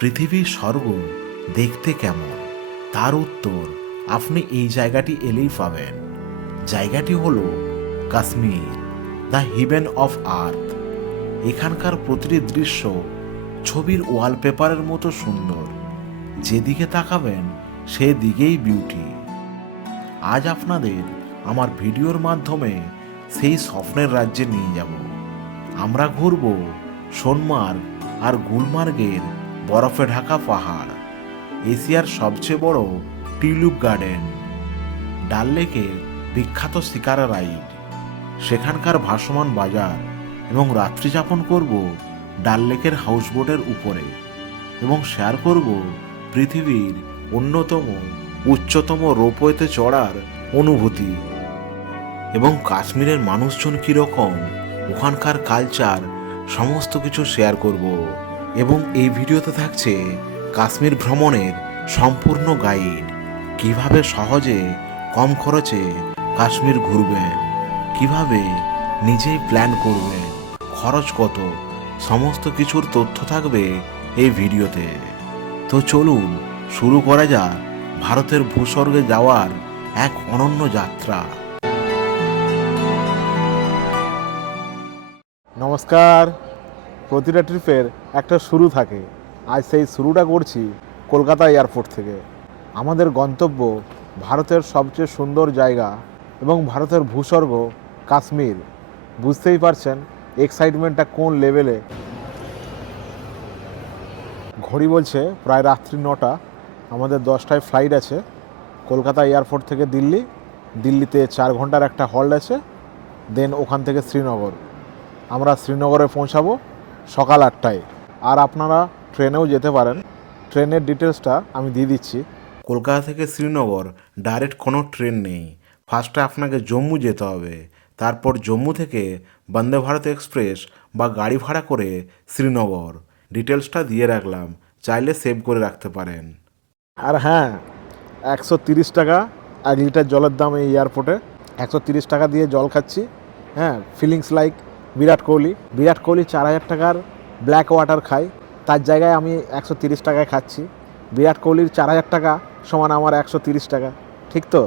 পৃথিবীর স্বর্গ দেখতে কেমন, তার উত্তর আপনি এই জায়গাটি এলেই পাবেন। জায়গাটি হলো Kashmir, the haven of earth. এখানকার প্রতিটি দৃশ্য ছবির ওয়ালপেপারের মতো সুন্দর। যেদিকে তাকাবেন সেদিকেই বিউটি। আজ আপনাদের আমার ভিডিওর মাধ্যমে সেই স্বপ্নের রাজ্যে নিয়ে যাব। আমরা ঘুরব সোনমার্গ আর গুলমার্গের বরফে ঢাকা পাহাড়, এশিয়ার সবচেয়ে বড় টিউলিপ গার্ডেন, ডাল লেকের বিখ্যাত শিকারা রাইড, সেখানকার ভাসমান বাজার এবং রাত্রিযাপন করব ডাল লেকের হাউসবোটের উপরে এবং শেয়ার করব পৃথিবীর অন্যতম উচ্চতম রোপওয়েতে চড়ার অনুভূতি এবং কাশ্মীরের মানুষজন কীরকম, ওখানকার কালচার, সমস্ত কিছু শেয়ার করব। এবং এই ভিডিওতে থাকছে কাশ্মীর ভ্রমণের সম্পূর্ণ গাইড। কিভাবে সহজে কম খরচে কাশ্মীর ঘুরবেন, কিভাবে নিজেই প্ল্যান করবেন, খরচ কত, সমস্ত কিছুর তথ্য থাকবে এই ভিডিওতে। তো চলুন শুরু করা যাক ভারতের ভূস্বর্গে যাওয়ার এক অনন্য যাত্রা। নমস্কার। প্রতিটা ট্রিপের একটা শুরু থাকে। আজ সেই শুরুটা করছি কলকাতা এয়ারপোর্ট থেকে। আমাদের গন্তব্য ভারতের সবচেয়ে সুন্দর জায়গা এবং ভারতের ভূস্বর্গ কাশ্মীর। বুঝতেই পারছেন এক্সাইটমেন্টটা কোন লেভেলে। ঘড়ি বলছে প্রায় রাত্রি 9টা। আমাদের 10টায় ফ্লাইট আছে কলকাতা এয়ারপোর্ট থেকে দিল্লি। দিল্লিতে 4 ঘন্টার একটা হল্ট আছে, দেন ওখান থেকে শ্রীনগর। আমরা শ্রীনগরে পৌঁছাবো সকাল 8টায়। আর আপনারা ট্রেনেও যেতে পারেন। ট্রেনের ডিটেলসটা আমি দিয়ে দিচ্ছি। কলকাতা থেকে শ্রীনগর ডাইরেক্ট কোনো ট্রেন নেই। ফার্স্টে আপনাকে জম্মু যেতে হবে, তারপর জম্মু থেকে বন্দে ভারত এক্সপ্রেস বা গাড়ি ভাড়া করে শ্রীনগর। ডিটেলসটা দিয়ে রাখলাম, চাইলে সেভ করে রাখতে পারেন। আর হ্যাঁ, 130 টাকা 1 লিটার জলের দাম এই এয়ারপোর্টে। 130 টাকা দিয়ে জল খাচ্ছি। হ্যাঁ, ফিলিংস লাইক বিরাট কোহলি। 4000 টাকার ব্ল্যাক ওয়াটার খাই, তার জায়গায় আমি 130 টাকায় খাচ্ছি। বিরাট কোহলির 4000 টাকা সমান আমার 130 টাকা, ঠিক তো?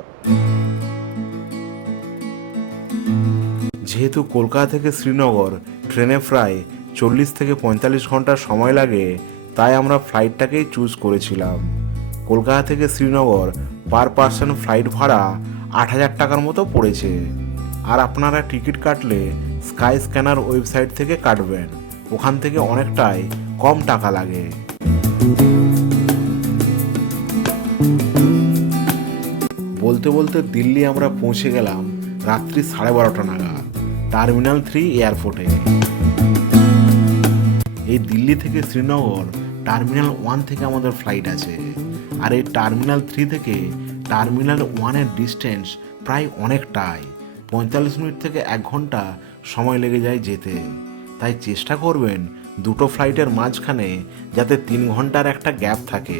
যেহেতু কলকাতা থেকে শ্রীনগর ট্রেনে প্রায় 40 থেকে 45 ঘন্টা সময় লাগে, তাই আমরা ফ্লাইটটাকেই চুজ করেছিলাম। কলকাতা থেকে শ্রীনগর পার পার্সন ফ্লাইট ভাড়া 8000 টাকার মতো পড়েছে। আর আপনারা টিকিট কাটলে স্কাই স্ক্যানার ওয়েবসাইট থেকে কাটবেন, ওখান থেকে অনেকটাই কম টাকা লাগে। বলতে বলতে দিল্লি আমরা পৌঁছে গেলাম রাত্রি 12:30 নাগাদ টার্মিনাল 3 এয়ারপোর্টে। এই দিল্লি থেকে শ্রীনগর টার্মিনাল 1 থেকে আমাদের ফ্লাইট আছে। আর এই টার্মিনাল 3 থেকে টার্মিনাল 1-এর ডিস্টেন্স প্রায় অনেকটাই, 45 মিনিট থেকে 1 ঘন্টা সময় লেগে যায় যেতে। তাই চেষ্টা করবেন দুটো ফ্লাইটের মাঝখানে যাতে 3 ঘন্টার একটা গ্যাপ থাকে।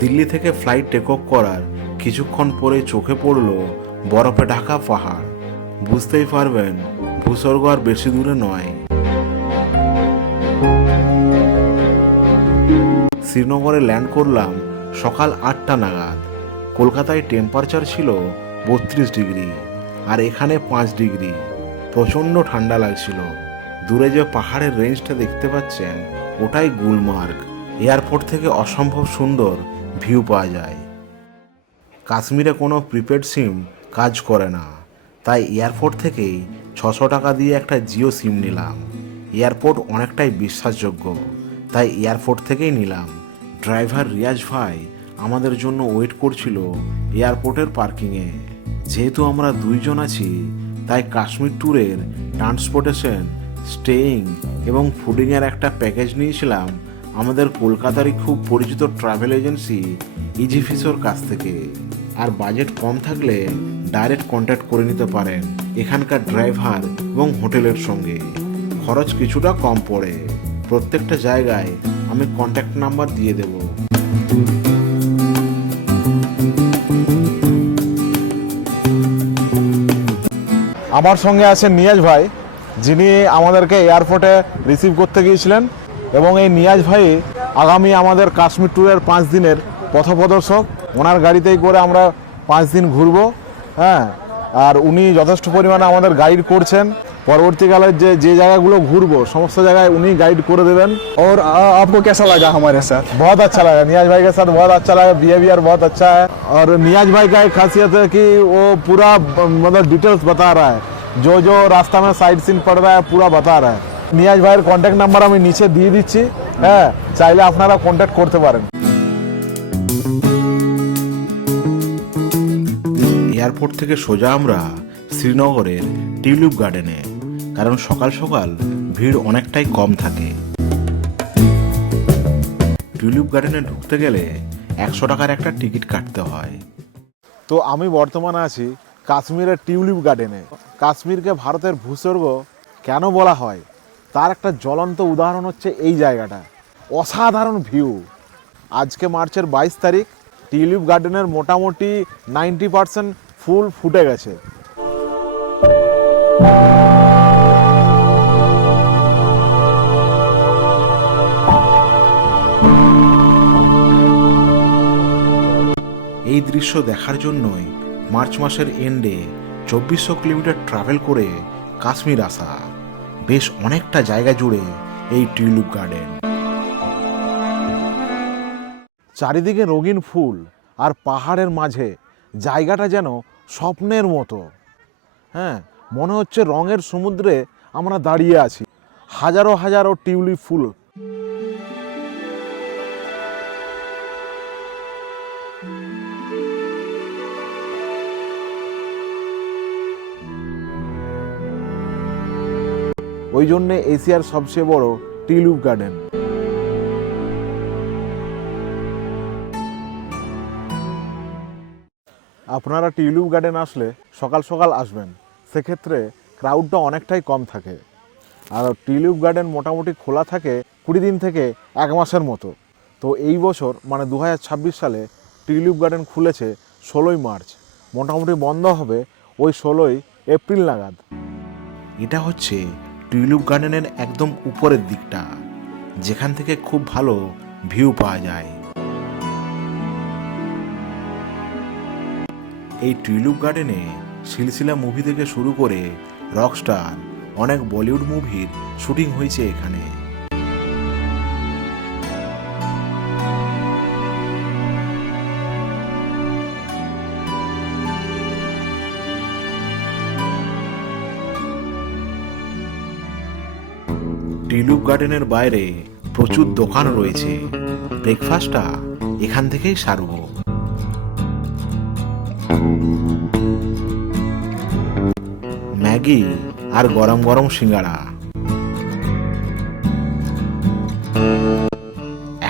দিল্লি থেকে ফ্লাইট টেক অফ করার কিছুক্ষণ পরে চোখে পড়ল বরফে ঢাকা পাহাড়। বুঝতেই পারবেন ভূস্বর্গ আর বেশি দূরে নয়। শ্রীনগরে ল্যান্ড করলাম সকাল 8টা নাগাদ। কলকাতায় টেম্পারেচার ছিল 32 ডিগ্রি আর এখানে 5 ডিগ্রি। প্রচণ্ড ঠান্ডা লাগছিল। দূরে যে পাহাড়ের রেঞ্জটা দেখতে পাচ্ছেন ওটাই গুলমার্গ। এয়ারপোর্ট থেকে অসম্ভব সুন্দর ভিউ পাওয়া যায়। কাশ্মীরে কোনো প্রিপেড সিম কাজ করে না, তাই এয়ারপোর্ট থেকেই 600 টাকা দিয়ে একটা জিও সিম নিলাম। এয়ারপোর্ট অনেকটাই বিশ্বাসযোগ্য, তাই এয়ারপোর্ট থেকেই নিলাম। ড্রাইভার রিয়াজ ভাই আমাদের জন্য ওয়েট করছিল এয়ারপোর্টের পার্কিংয়ে। যেহেতু আমরা 2 জন আছি, তাই কাশ্মীর ট্যুরের ট্রান্সপোর্টেশন, স্টেইং এবং ফুডিংয়ের একটা প্যাকেজ নিয়েছিলাম আমাদের কলকাতারই খুব পরিচিত ট্রাভেল এজেন্সি ইজিফিসোর কাছ থেকে। আর বাজেট কম থাকলে ডাইরেক্ট কন্ট্যাক্ট করে নিতে পারেন এখানকার ড্রাইভার এবং হোটেলের সঙ্গে। খরচ কিছুটা কম পড়ে। প্রত্যেকটা জায়গায় আমি কন্ট্যাক্ট নাম্বার দিয়ে দেব। আমার সঙ্গে আছেন নিয়াজ ভাই। যিনি আমাদেরকে এয়ারপোর্টে রিসিভ করতে গিয়েছিলেন, এবং এই নিয়াজ ভাই আগামী আমাদের কাশ্মীর ট্যুরের 5 দিনের পথপ্রদর্শক। ওনার গাড়িতেই করে আমরা 5 দিন ঘুরবো। হ্যাঁ, আর উনি যথেষ্ট পরিমাণে আমাদের গাইড করছেন। পরবর্তীকালে যে জায়গাগুলো ঘুরবো সমস্ত জায়গায় উনি গাইড করে দেবেন। और आपको कैसा लगा हमारे साथ? बहुत अच्छा लगा, नियाज भाई के साथ बहुत अच्छा लगा, बिहेवियर बहुत अच्छा है। और नियाज भाई का एक खासियत है कि वो पूरा मतलब डिटेल्स बता रहा है, जो जो रास्ता में साइड सीन पड़ रहा है पूरा बता रहा है। नियाज भाইয়ের কন্ট্যাক্ট নাম্বার আমি নিচে দিয়ে দিচ্ছি, হ্যাঁ, চাইলে আপনারা কন্ট্যাক্ট করতে পারেন। এয়ারপোর্ট থেকে সোজা আমরা শ্রীনগরের টিউলিপ গার্ডেনে, কারণ সকাল সকাল ভিড় অনেকটাই কম থাকে। টিউলিপ গার্ডেনে ঢুকতে গেলে 100 টাকার একটা টিকিট কাটতে হয়। তো আমি বর্তমানে আছি কাশ্মীরের টিউলিপ গার্ডেনে। কাশ্মীরকে ভারতের ভূস্বর্গ কেন বলা হয় তার একটা জ্বলন্ত উদাহরণ হচ্ছে এই জায়গাটা। অসাধারণ ভিউ। আজকে মার্চের 22 তারিখ, টিউলিপ গার্ডেনের মোটামুটি 90% ফুল ফুটে গেছে। এই দৃশ্য দেখার জন্যই মার্চ মাসের এন্ডে 2400 কিলোমিটার ট্রাভেল করে কাশ্মীর আসা। বেশ অনেকটা জায়গা জুড়ে এই টিউলিপ গার্ডেন। চারিদিকে রঙিন ফুল আর পাহাড়ের মাঝে জায়গাটা যেন স্বপ্নের মতো। হ্যাঁ, মনে হচ্ছে রঙের সমুদ্রে আমরা দাঁড়িয়ে আছি। হাজারো হাজারো টিউলিপ ফুল। ওই জন্যে এশিয়ার সবচেয়ে বড় টিউলিপ গার্ডেন। আপনারা টিউলিপ গার্ডেন আসলে সকাল সকাল আসবেন, সেক্ষেত্রে ক্রাউডটা অনেকটাই কম থাকে। আর টিউলিপ গার্ডেন মোটামুটি খোলা থাকে 20 দিন থেকে 1 মাসের মতো। তো এই বছর মানে 2026 সালে টিউলিপ গার্ডেন খুলেছে 16ই মার্চ, মোটামুটি বন্ধ হবে ওই 16ই এপ্রিল নাগাদ। এটা হচ্ছে টিউলিপ গার্ডেনের একদম উপরের দিকটা, যেখান থেকে খুব ভালো ভিউ পাওয়া যায়। এই টিউলিপ গার্ডেনে সিলসিলা মুভি থেকে শুরু করে রকস্টার অনেক বলিউড মুভির শুটিং হয়েছে এখানে। টিউলিপ গার্ডেনের বাইরে প্রচুর দোকান রয়েছে। ব্রেকফাস্টটা এখান থেকেই সারবো। ম্যাগি আর গরম গরম সিঙ্গাড়া।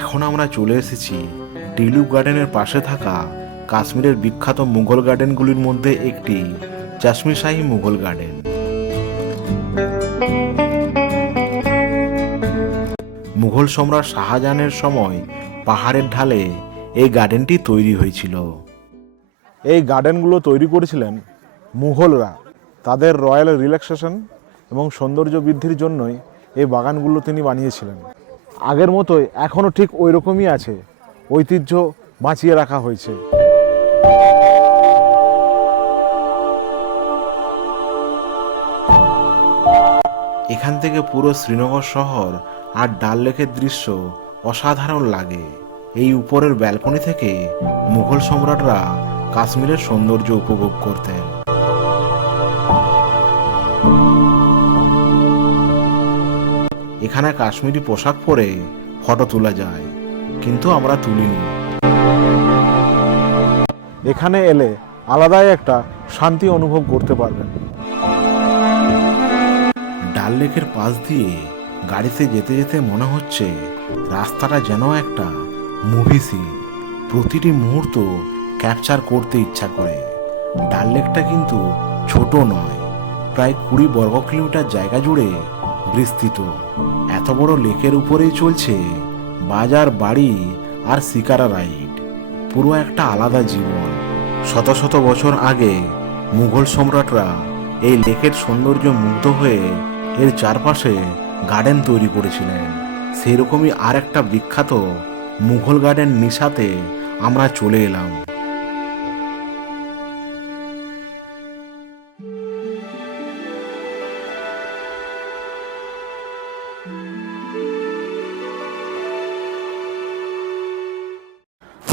এখন আমরা চলে এসেছি টিউলিপ গার্ডেনের পাশে থাকা কাশ্মীরের বিখ্যাত মুঘল গার্ডেনগুলির মধ্যে একটি, চাশমি শাহী মুঘল গার্ডেন। মুঘল সম্রাট শাহজাহানের সময় পাহাড়ের ঢালে এই গার্ডেনটি তৈরি হয়েছিল। এই গার্ডেনগুলো তৈরি করেছিলেন মুঘলরা। তাদের রয়্যাল রিল্যাক্সেশন এবং সৌন্দর্য বৃদ্ধির জন্যই এই বাগানগুলো তিনি বানিয়েছিলেন। আগের মতোই এখনও ঠিক ওই রকমই আছে, ঐতিহ্য বাঁচিয়ে রাখা হয়েছে। এখান থেকে পুরো শ্রীনগর শহর আর ডাল লেকের দৃশ্য অসাধারণ লাগে। এই উপরের ব্যালকনি থেকে মুঘল সম্রাটরা কাশ্মীরের সৌন্দর্য উপভোগ করতেন। এখানে কাশ্মীরি পোশাক পরে ফটো তোলা যায়, কিন্তু আমরা তুলিনি। এখানে এলে আলাদাই একটা শান্তি অনুভব করতে পারবেন। ডাল লেকের পাশ দিয়ে গাড়িতে যেতে যেতে মনে হচ্ছে রাস্তাটা যেন একটা মুভি সিন। প্রতিটি মুহূর্ত ক্যাপচার করতে ইচ্ছা করে। ডাল লেকটা কিন্তু ছোট নয়, প্রায় 20 বর্গ কিলোমিটার জায়গা জুড়ে বিস্তৃত। এত বড় লেকের উপরেই চলছে বাজার, বাড়ি আর শিকারা রাইড। পুরো একটা আলাদা জীবন। শত শত বছর আগে মুঘল সম্রাটরা এই লেকের সৌন্দর্য মুগ্ধ হয়ে এর চারপাশে গার্ডেন তৈরি করেছিলেন। সেরকমই আর একটা বিখ্যাত মুঘল গার্ডেন নিশাতে আমরা চলে এলাম।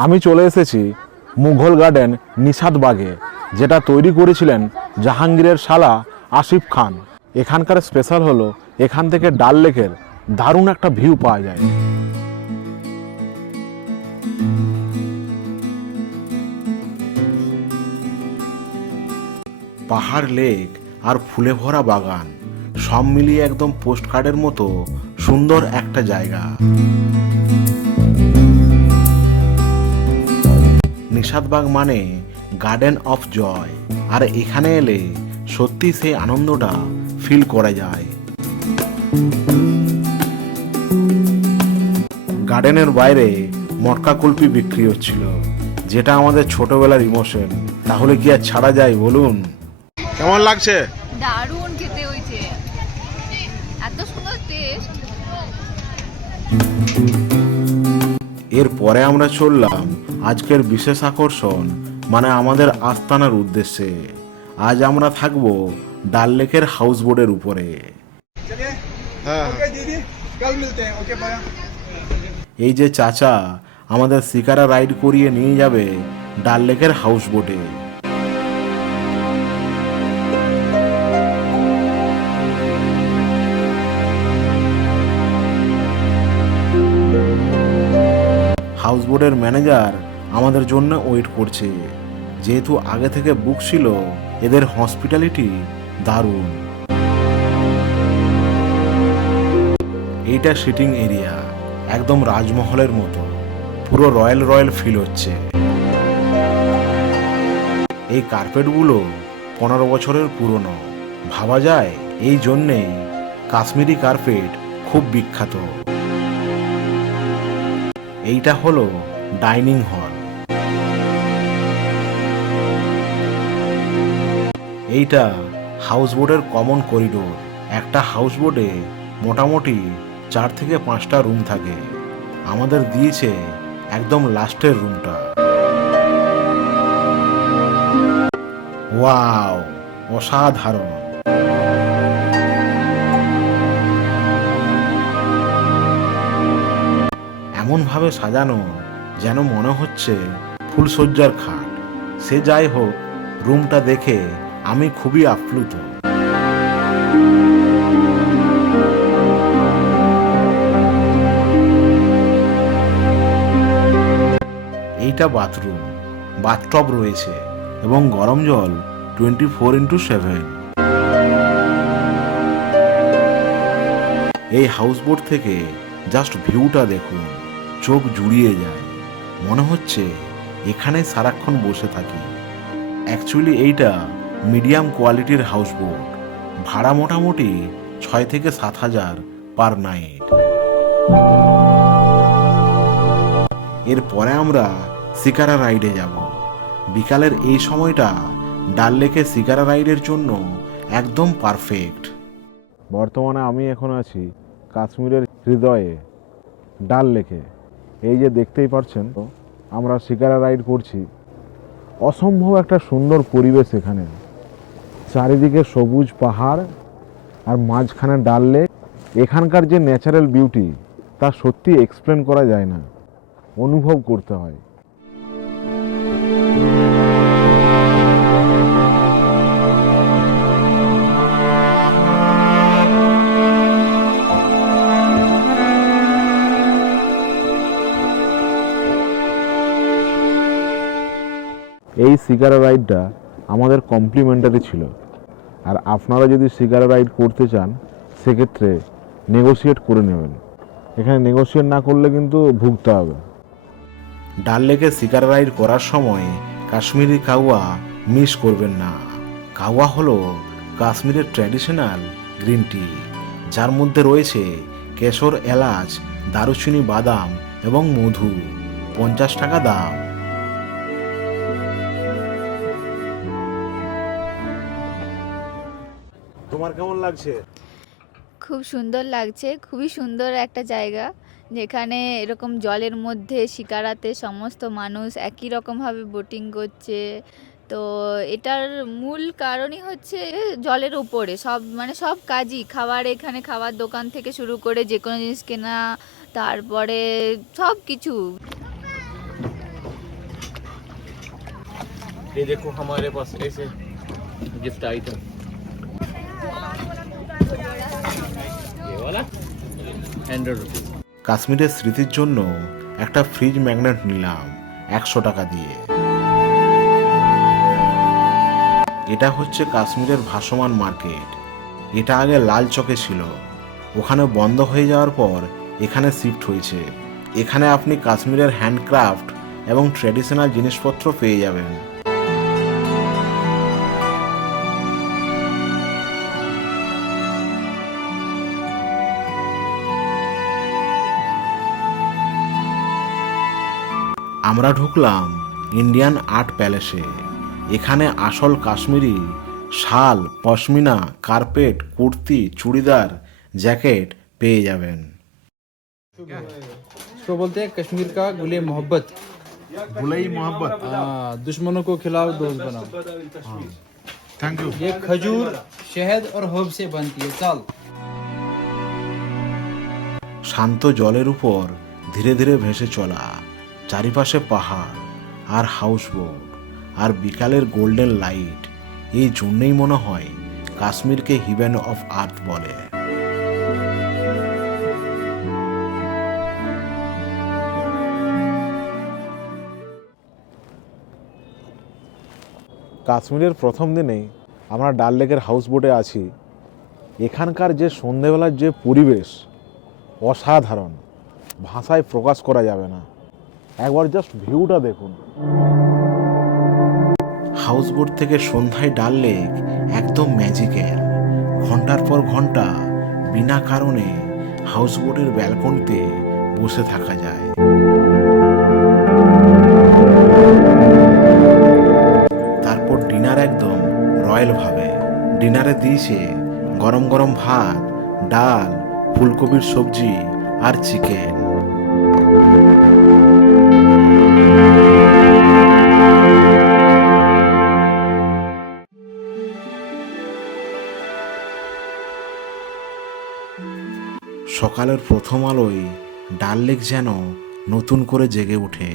আমি চলে এসেছি মুঘল গার্ডেন নিশাত বাগে, যেটা তৈরি করেছিলেন জাহাঙ্গীরের শালা আসিফ খান। এখানকার স্পেশাল হলো এখান থেকে ডাল লেকের দারুণ একটা ভিউ পাওয়া যায়। পাহাড়, লেক আর ফুলে ভরা বাগান সব মিলিয়ে একদম পোস্টকার্ডের মতো সুন্দর একটা জায়গা। নিশাতবাগ মানে গার্ডেন অফ জয়, আর এখানে এলে সত্যি সেই আনন্দটা ফিল করা যায়। গার্ডেনের বাইরে মটকা কুলফি বিক্রি হচ্ছিল, যেটা আমাদের ছোটবেলার ইমোশন। তাহলে কি আর ছাড়া যায় বলুন? কেমন লাগছে? দারুণ খেতে হয়েছে, এত সুন্দর টেস্ট। এরপরে আমরা চললাম আজকের বিশেষ আকর্ষণ মানে আমাদের আস্তানার উদ্দেশ্যে। আজ আমরা থাকবো ডাল লেকের হাউস বোটের উপরে। ओके दीदी, कल मिलते हैं। Okay bye. এই যে চাচা আমাদের শিকারা রাইড করিয়ে নিয়ে যাবে ডাল লেকের হাউস বোটে। হাউস বোটের ম্যানেজার আমাদের জন্য ওয়েট করছে। যেহেতু আগে থেকে বুক ছিল, এদের হসপিটালিটি দারুণ। এইটা সিটিং এরিয়া, একদম রাজমহলের মতো, পুরো রয়্যাল রয়্যাল ফিল হচ্ছে। এই কার্পেটগুলো 15 বছরের পুরনো। ভাবা যায় এই জন্যেই কাশ্মীরি কার্পেট খুব বিখ্যাত। এইটা হলো ডাইনিং হল। এইটা হাউস বোটের কমন করিডোর। একটা হাউস বোটে মোটামুটি 4 থেকে 5টা রুম থাকে। আমাদের দিয়েছে একদম লাস্টের রুমটা। ওয়াও, অসাধারণ। এমনভাবে সাজানো যেন মনে হচ্ছে ফুলসজ্জার খাট। সে যাই হোক, রুমটা দেখে আমি খুবই আপ্লুত। এইটা বাথরুম, বাথটব রয়েছে এবং গরম জল 24x7। এই হাউসবোট থেকে জাস্ট ভিউটা দেখুন, চোখ জুড়িয়ে যায়। মনে হচ্ছে এখানে সারাক্ষণ বসে থাকি। অ্যাকচুয়ালি এইটা মিডিয়াম কোয়ালিটির হাউসবোট। ভাড়া মোটামুটি 6 থেকে 7 হাজার পার নাইট। এরপরে আমরা শিকারা রাইডে যাব। বিকালের এই সময়টা ডাল লেকে শিকারা রাইডের জন্য একদম পারফেক্ট। বর্তমানে আমি এখন আছি কাশ্মীরের হৃদয়ে ডাল লেকে। এই যে দেখতেই পাচ্ছেন, আমরা শিকারা রাইড করছি। অসম্ভব একটা সুন্দর পরিবেশ এখানে, চারিদিকে সবুজ পাহাড় আর মাঝখানে ডাল লেক। এখানকার যে ন্যাচারাল বিউটি তা সত্যি এক্সপ্লেন করা যায় না, অনুভব করতে হয়। এই শিকারা রাইডটা আমাদের কমপ্লিমেন্টারি ছিল, আর আপনারা যদি শিকারা রাইড করতে চান সেক্ষেত্রে নেগোশিয়েট করে নেবেন। এখানে নেগোশিয়েট না করলে কিন্তু ভুগতে হবে। ডাল লেকে শিকারা রাইড করার সময় কাশ্মীরি কাওয়া মিস করবেন না। কাওয়া হলো কাশ্মীরের ট্র্যাডিশনাল গ্রিন টি, যার মধ্যে রয়েছে কেশর, এলাচ, দারুচিনি, বাদাম এবং মধু। 50 টাকা দাম। তোমার কেমন লাগছে? খুব সুন্দর লাগছে, খুবই সুন্দর একটা জায়গা, যেখানে এরকম জলের মধ্যে শিকারাতে সমস্ত মানুষ একই রকমভাবে বোটিং করছে। তো এটার মূল কারণই হচ্ছে জলের উপরে সব, মানে সব কাজই, খাবার, এখানে খাবার দোকান থেকে শুরু করে যে কোনো জিনিস কেনা, তারপরে সব কিছু। ये देखो हमारे पास ऐसे गिफ्ट आइटम, ये वाला 100 रुपीज। কাশ্মীরের স্মৃতির জন্য একটা ফ্রিজ ম্যাগনেট নিলাম 100 টাকা দিয়ে। এটা হচ্ছে কাশ্মীরের ভাসমান মার্কেট। এটা আগে লাল চকে ছিল, ওখানে বন্ধ হয়ে যাওয়ার পর এখানে শিফট হয়েছে। এখানে আপনি কাশ্মীরের হ্যান্ডক্রাফট এবং ট্র্যাডিশনাল জিনিসপত্র পেয়ে যাবেন। আমরা ঢুকলাম ইন্ডিয়ান আর্ট প্যালেসে। এখানে আসল কাশ্মীরি শাল, পশমিনা, কার্পেট, কুর্তি, চুড়িদার, জ্যাকেট পেয়ে যাবেন। इसको बोलते हैं कश्मीर का गुले मोहब्बत। ভুলেই মোহাম্মত। हाँ, दुश्मनों को खिलाओ, दोस्त बनाओ। Thank you. ये खजूर, शहद और हर्ब से बनती है। चाल শান্ত জলের উপর ধীরে ধীরে ভেসে চলা, চারিপাশে পাহাড় আর হাউসবোট আর বিকালের গোল্ডেন লাইট, এই জন্যেই মনে হয় কাশ্মীরকে হিভেন অফ আর্থ বলে। কাশ্মীরের প্রথম দিনেই আমরা ডাল লেকের হাউস বোটে আছি। এখানকার যে সন্ধেবেলার যে পরিবেশ অসাধারণ, ভাষায় প্রকাশ করা যাবে না। একবার জাস্ট ভিউটা দেখুন। হাউসবোট থেকে সন্ধ্যায় ডাল লেক একদম ম্যাজিক্যাল। ঘন্টার পর ঘন্টা বিনা কারণে হাউসবোটের ব্যালকনিতে বসে থাকা যায়। তারপর ডিনার একদম রয়্যাল ভাবে। ডিনারে দিয়েছে গরম গরম ভাত, ডাল, ফুলকপির সবজি আর চিকেন। সকালের প্রথম আলোয় ডাল লেক যেন নতুন করে জেগে ওঠে।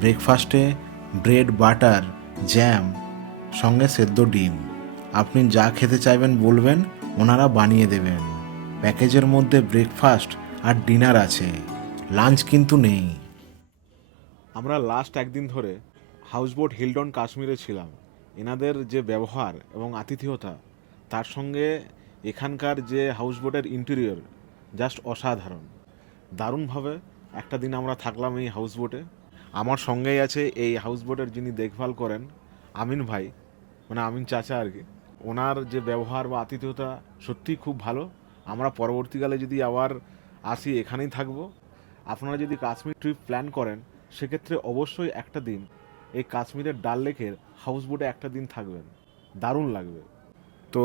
ব্রেকফাস্টে ব্রেড, বাটার, জ্যাম, সঙ্গে সেদ্ধ ডিম। আপনি যা খেতে চাইবেন বলবেন, ওনারা বানিয়ে দেবেন। প্যাকেজের মধ্যে ব্রেকফাস্ট আর ডিনার আছে, লাঞ্চ কিন্তু নেই। আমরা লাস্ট একদিন ধরে হাউসবোট হিলটন কাশ্মীরে ছিলাম। এনাদের যে ব্যবহার এবং আতিথেয়তা, তার সঙ্গে এখানকার যে হাউসবোটের ইন্টেরিয়র জাস্ট অসাধারণ। দারুণভাবে একটা দিন আমরা থাকলাম এই হাউসবোটে। আমার সঙ্গেই আছে এই হাউসবোটের যিনি দেখভাল করেন, আমিন ভাই, মানে আমিন চাচা আর কি। ওনার যে ব্যবহার বা আতিথেয়তা সত্যিই খুব ভালো। আমরা পরবর্তীকালে যদি আবার আসি এখানেই থাকবো। আপনারা যদি কাশ্মীর ট্রিপ প্ল্যান করেন, সেক্ষেত্রে অবশ্যই একটা দিন এই কাশ্মীরের ডাল লেকের হাউসবোটে একটা দিন থাকবেন, দারুণ লাগবে। তো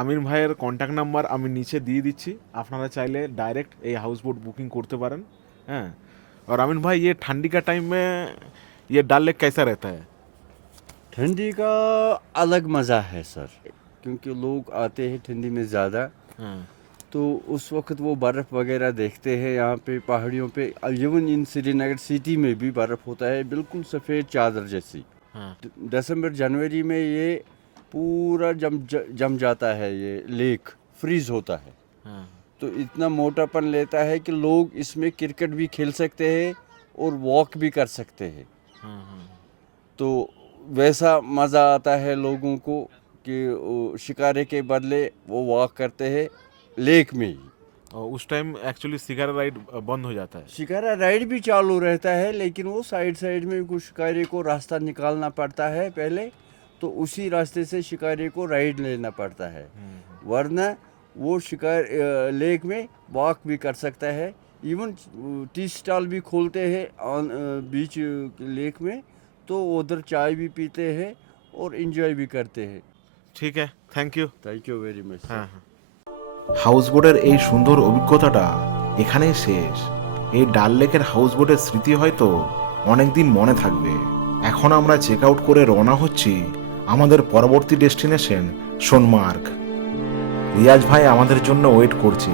আমির ভাইয়ের কন্ট্যাক্ট নাম্বার আমি নিচে দিয়ে দিচ্ছি, আপনারা চাইলে ডাयरेक्ट ये हाउस बोट बुकिंग करते पारें। हैं और अमीन भाई, ये ठंडी का टाइम में ये डल लेक कैसा रहता है? ठंडी का अलग मज़ा है सर, क्योंकि लोग आते हैं ठंडी में ज़्यादा, तो उस वक्त वो बर्फ़ वगैरह देखते हैं यहाँ पे पहाड़ियों पे। इवन इन श्रीनगर सिटी में भी बर्फ़ होता है, बिल्कुल सफ़ेद चादर जैसी। दिसंबर जनवरी में ये पूरा जम जाता है, ये लेक फ्रीज होता है। तो इतना मोटापन लेता है कि लोग इसमें क्रिकेट भी खेल सकते हैं और वॉक भी कर सकते हैं। तो वैसा मज़ा आता है लोगों को कि शिकारे के बदले वो वॉक करते हैं लेक में ही। और उस टाइम एक्चुअली शिकारा राइड बंद हो जाता है। शिकारा राइड भी चालू रहता है, लेकिन वो साइड में कुछ शिकारी को रास्ता निकालना पड़ता है पहले, तो उसी रास्ते से शिकारी को राइड लेना पड़ता है। वरना वो शिकार लेक में वॉक भी कर सकता है, इवन टी स्टॉल भी खोलते हैं ऑन बीच लेक में, तो उधर चाय भी पीते हैं और एंजॉय भी करते हैं। ঠিক আছে, thank you. Thank you very much. হ্যাঁ হ্যাঁ। হাউসবোটের এই সুন্দর অভিজ্ঞতাটা এখানেই শেষ। এই ডাল লেকের হাউসবোটের স্মৃতি হয়তো অনেকদিন মনে থাকবে। এখন আমরা চেক আউট করে রওনা হচ্ছি আমাদের পরবর্তী ডেস্টিনেশন সোনমার্গ। রিয়াজ ভাই আমাদের জন্য ওয়েট করছে।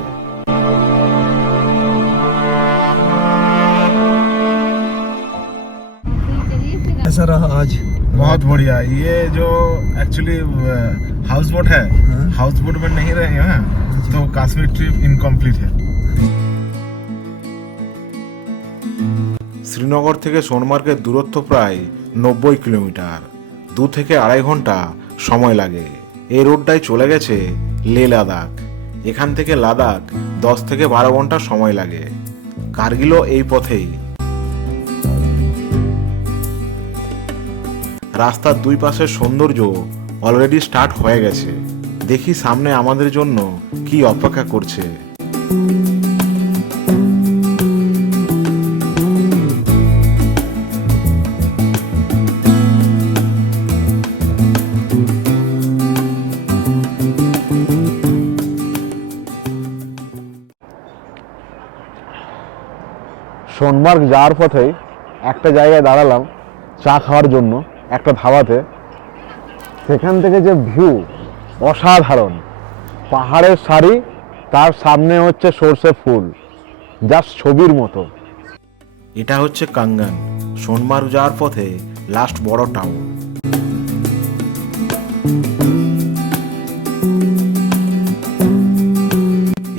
कैसा रहा आज? बहुत बढ़िया। ये जो एक्चुअली हाउस बोट है, हाउस बोट में नहीं रहे हैं तो कश्मीर ट्रिप इनकम्प्लीट है। শ্রীনগর থেকে সোনমার্গের দূরত্ব প্রায় 90 কিলোমিটার। 2 থেকে 2.5 ঘন্টা সময় লাগে। এই রোডটাই চলে গেছে লে লাদাখ। এখান থেকে লাদাখ 10 থেকে 12 ঘন্টা সময় লাগে। কার্গিলও এই পথেই। রাস্তার দুই পাশের সৌন্দর্য অলরেডি স্টার্ট হয়ে গেছে। দেখি সামনে আমাদের জন্য কি অপেক্ষা করছে। সোনমার্গ যাওয়ার পথেই একটা জায়গায় দাঁড়ালাম চা খাওয়ার জন্য, একটা ধাবাতে। সেখান থেকে যে ভিউ অসাধারণ, পাহাড়ের সারি, তার সামনে হচ্ছে সর্ষে ফুল, জাস্ট ছবির মতো। এটা হচ্ছে কাঙ্গান, সোনমার্গ যাওয়ার পথে লাস্ট বড় টাউন।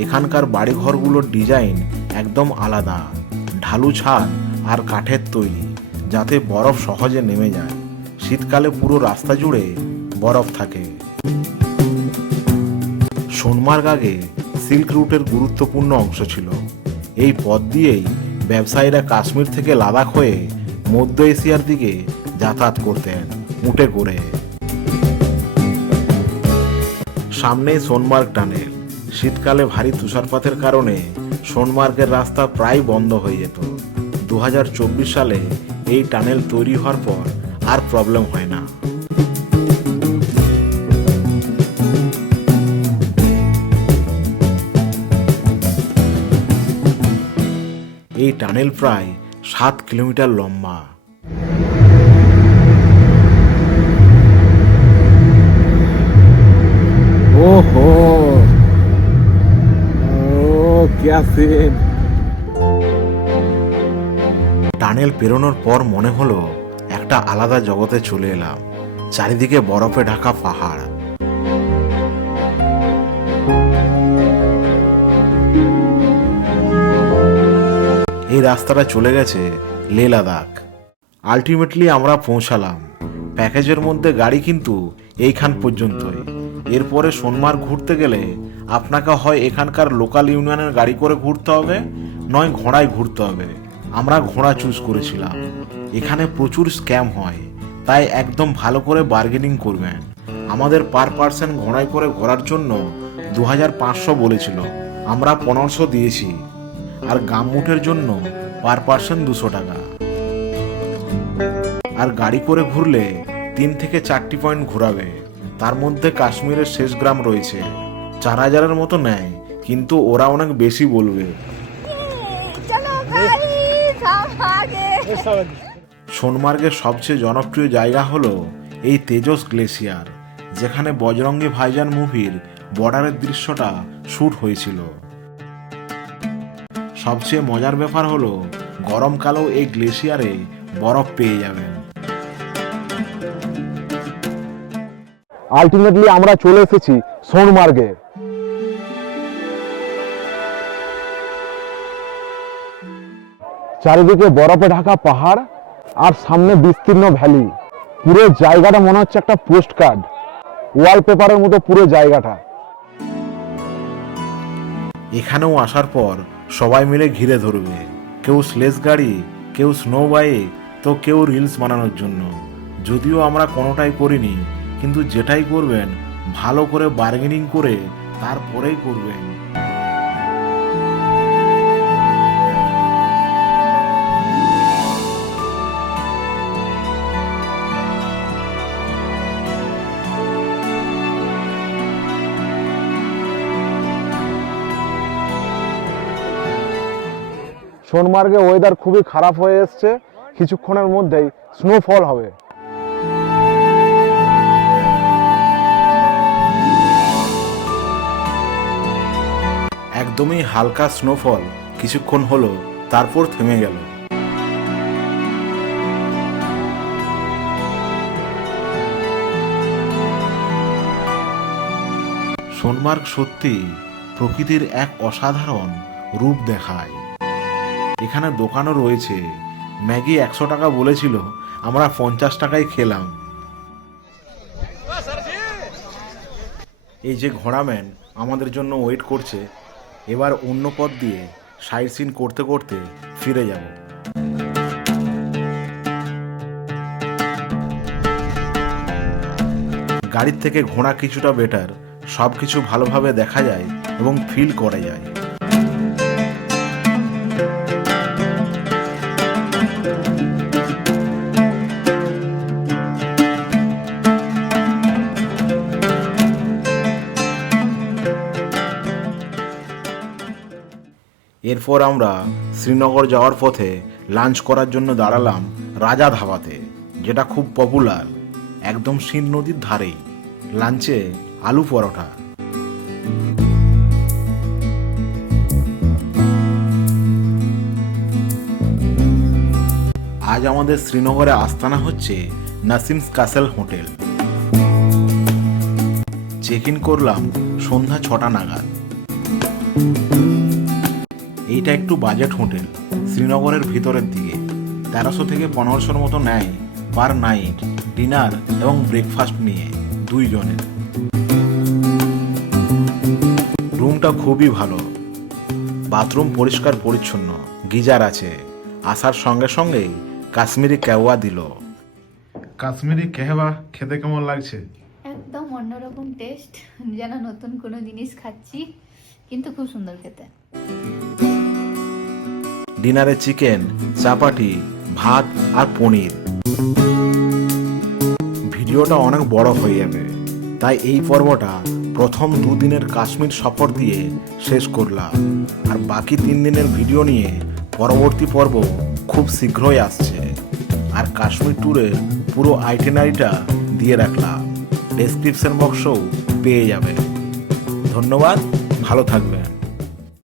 এখানকার বাড়িঘরগুলোর ডিজাইন একদম আলাদা, ঢালু ছাদ আর কাঠের তৈরি, যাতে বরফ সহজে নেমে যায়। শীতকালে পুরো রাস্তা জুড়ে বরফ থাকে। সোনমার্গ আগে সিল্ক রুটের গুরুত্বপূর্ণ অংশ ছিল। এই পথ দিয়েই ব্যবসায়ীরা কাশ্মীর থেকে লাদাখ হয়ে মধ্য এশিয়ার দিকে যাতায়াত করতেন উটে করে। সামনেই সোনমার্গ টানেল। শীতকালে ভারী তুষারপাতের কারণে সোনমার্গের রাস্তা প্রায় বন্ধ হয়ে যেত। 2024 সালে এই টানেল তৈরি হওয়ার পর আর প্রবলেম হয় না। এই টানেল প্রায় 7 কিলোমিটার লম্বা। ওহো, क्या सीन। টানেল পেরোনোর পর মনে হলো একটা আলাদা জগতে চলে এলাম। চারিদিকে বরফে ঢাকা পাহাড়। এই রাস্তাটা চলে গেছে লে লাদাখ। আলটিমেটলি আমরা পৌঁছালাম। প্যাকেজের মধ্যে গাড়ি কিন্তু এইখান পর্যন্তই। এরপরে সোনমার্গ ঘুরতে গেলে আপনাকে হয় এখানকার লোকাল ইউনিয়নের গাড়ি করে ঘুরতে হবে, নয় ঘোড়ায় ঘুরতে হবে। আমরা ঘোড়া চুজ করেছিলাম। এখানে প্রচুর স্ক্যাম হয়, তাই একদম ভালো করে বার্গেনিং করবেন। আমাদের পার পার্সন ঘোড়ায় করে ঘোরার জন্য 2500 বলেছিল, আমরা 1500 দিয়েছি। আর গামুটের জন্য পার পার্সন 200 টাকা। আর গাড়ি করে ঘুরলে 3 থেকে 4টি পয়েন্ট ঘোরাবে। তার মধ্যে কাশ্মীরের শেষ গ্রাম রয়েছে। 4000-এর মতো নেয়, কিন্তু ওরা অনেক বেশি বলবে। সোনমার্গের সবচেয়ে জনপ্রিয় জায়গা হলো এই তেজস গ্লেসিয়ার, যেখানে বজরঙ্গী ভাইজান মুভির বর্ডারের দৃশ্যটা শ্যুট হয়েছিল। সবচেয়ে মজার ব্যাপার হলো গরমকালেও এই গ্লেসিয়ারে বরফ পেয়ে যাবেন। আলটিমেটলি আমরা চলে এসেছি সোনমার্গে। চারিদিকে বরফে ঢাকা পাহাড় আর সামনে বিস্তীর্ণ ভ্যালি। পুরো জায়গাটা মনে হচ্ছে একটা পোস্ট কার্ড, ওয়ালপেপারের মতো পুরো জায়গাটা। এখানেও আসার পর সবাই মিলে ঘিরে ধরবে। কেউ স্লেজ গাড়ি, কেউ স্নো বাইক, তো কেউ রিলস বানানোর জন্য। যদিও আমরা কোনোটাই করিনি, কিন্তু যেটাই করবেন ভালো করে বার্গেনিং করে তারপরেই করবেন। সোনমার্গে ওয়েদার খুবই খারাপ হয়ে এসছে, কিছুক্ষণের মধ্যেই স্নোফল হবে। একদমই হালকা স্নোফল কিছুক্ষণ হলো, তারপর থেমে গেল। সোনমার্গ সত্যি প্রকৃতির এক অসাধারণ রূপ দেখায়। এখানে দোকানও রয়েছে। ম্যাগি 100 টাকা বলেছিল, আমরা 50 টাকায় খেলাম। এই যে ঘোড়াম্যান আমাদের জন্য ওয়েট করছে, এবার অন্য পথ দিয়ে সাইট সিন করতে করতে ফিরে যাব। গাড়ির থেকে ঘোড়া কিছুটা বেটার, সব কিছু ভালোভাবে দেখা যায় এবং ফিল করা যায়। এরপর আমরা শ্রীনগর যাওয়ার পথে লাঞ্চ করার জন্য দাঁড়ালাম রাজা ধাবাতে, যেটা খুব পপুলার, একদম সিন্ধ নদীর ধারেই। লাঞ্চে আলু পরোটা। আজ আমাদের শ্রীনগরে আস্তানা হচ্ছে Nasim's castle hotel. Check in করলাম সন্ধ্যা 6টা নাগাদ। এইটা একটু বাজেট হোটেল, শ্রীনগরের ভিতরের দিকে। 1300 থেকে 1500 মতো নেয় পার নাইট, ডিনার এবং ব্রেকফাস্ট নিয়ে 2 জনের। রুমটা খুবই ভালো, বাথরুম পরিষ্কার পরিচ্ছন্ন, গিজার আছে। আসার সঙ্গে সঙ্গেই কাশ্মীরি কেওয়া দিল। কাশ্মীরি কেওয়া খেতে কেমন লাগছে? একদম অন্যরকম টেস্ট, যেন নতুন কোনো জিনিস খাচ্ছি, কিন্তু খুব সুন্দর খেতে। ডিনারে চিকেন, চাপাটি, ভাত আর পনির। ভিডিওটা অনেক বড় হয়ে যাবে, তাই এই পর্বটা প্রথম 2 দিনের কাশ্মীর সফর দিয়ে শেষ করলাম। আর বাকি 3 দিনের ভিডিও নিয়ে পরবর্তী পর্ব খুব শীঘ্রই আসছে। আর কাশ্মীর ট্যুরের পুরো আইটিনারিটা দিয়ে রাখলাম, ডেসক্রিপশন বক্সেও পেয়ে যাবেন। ধন্যবাদ, ভালো থাকবেন।